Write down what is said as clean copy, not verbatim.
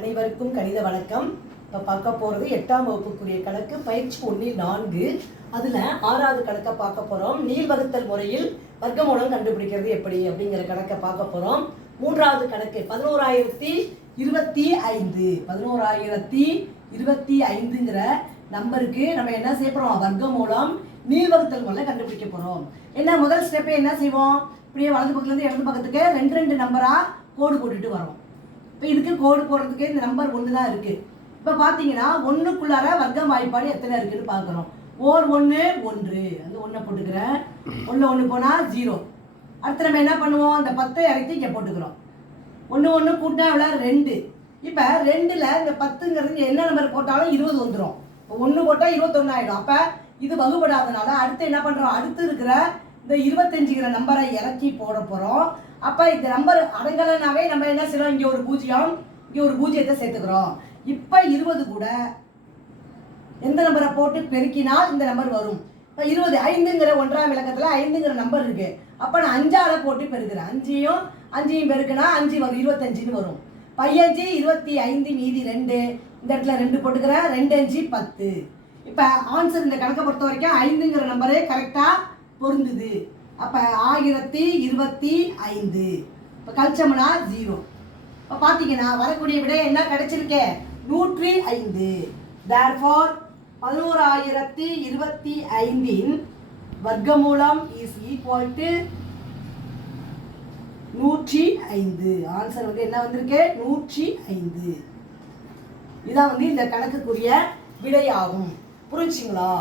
அனைவருக்கும் கணித வணக்கம். இப்போ பார்க்க போகிறது 8ஆம் வகுப்புக்குரிய கணக்கு பயிற்சி 1-4. அதில் 6வது கணக்கை பார்க்க போகிறோம். நீள்வகுத்தல் முறையில் வர்க்கமூலம் கண்டுபிடிக்கிறது எப்படி அப்படிங்கிற கணக்கை பார்க்க போகிறோம். 3வது கணக்கு 11025. 11025ங்கிற நம்பருக்கு நம்ம என்ன செய்ய போகிறோம்? வர்க்கமூலம் நீள்வகுத்தல் முறையில் கண்டுபிடிக்க போகிறோம். என்ன முதல் ஸ்டெப்பை என்ன செய்வோம்? இப்படியே வலது பக்கத்துலேருந்து இடது பக்கத்துக்கு ரெண்டு நம்பராக கோடு போட்டுட்டு வரோம். இப்போ இதுக்கு கோடு போடுறதுக்கு இந்த நம்பர் 1 தான் இருக்குது. இப்போ பார்த்தீங்கன்னா 1க்குள்ளார வர்க்கம் வாய்ப்பாடு எத்தனை இருக்குதுன்னு பார்க்குறோம். 1 1 அந்த 1 போட்டுக்கிறேன். 1 போனால் 0. அடுத்து நம்ம என்ன பண்ணுவோம்? அந்த 10 இறக்கி இங்கே போட்டுக்கிறோம். 1 கூட்டினா எவ்வளோ? 2. இப்போ 2ல் இந்த 10ங்கிறது என்ன நம்பர் போட்டாலும் 20 வந்துடும். இப்போ 1 போட்டால் 21 ஆகிடும். அப்போ இது வகுப்படாதனால அடுத்து என்ன பண்ணுறோம்? அடுத்து இருக்கிற இந்த 25ங்கிற நம்பரை இறக்கி போட போகிறோம். அப்போ இந்த நம்பர் அடங்கலைனாவே நம்ம என்ன செய்யறோம்? இங்கே ஒரு 0, இங்கே ஒரு 0த்தை சேர்த்துக்கிறோம். இப்போ 20 கூட எந்த நம்பரை போட்டு பெருக்கினால் இந்த நம்பர் வரும்? இப்போ 20 5ங்கிற 1ஆம் இலக்கத்தில் 5ங்கிற நம்பர் இருக்கு. அப்போ நான் 5ஆல் போட்டு பெருக்கிறேன். 5ஐயும் பெருக்குனா 5 வரும், 25ன்னு வரும். 5 25 மீதி 2. இந்த இடத்துல 2 போட்டுக்கிறேன். 2 5 10. இப்போ ஆன்சர் இந்த கணக்கை பொறுத்த வரைக்கும் 5ங்கிற நம்பரே கரெக்டாக பொருந்துது. அப்போ 1025. இப்போ கழிச்சோம்னா 0. இப்போ பார்த்தீங்கன்னா வரக்கூடிய விட என்ன கிடைச்சிருக்கே? 105. தேர்ஃபோர் 11025இன் வர்க்கமூலம் இஸ் ஈக்குவல் டு 105. ஆன்சர் வந்து என்ன வந்திருக்கு? 105. இதான் வந்து இந்த கணக்குக்குரிய விடையாகும். புரிஞ்சுங்களா?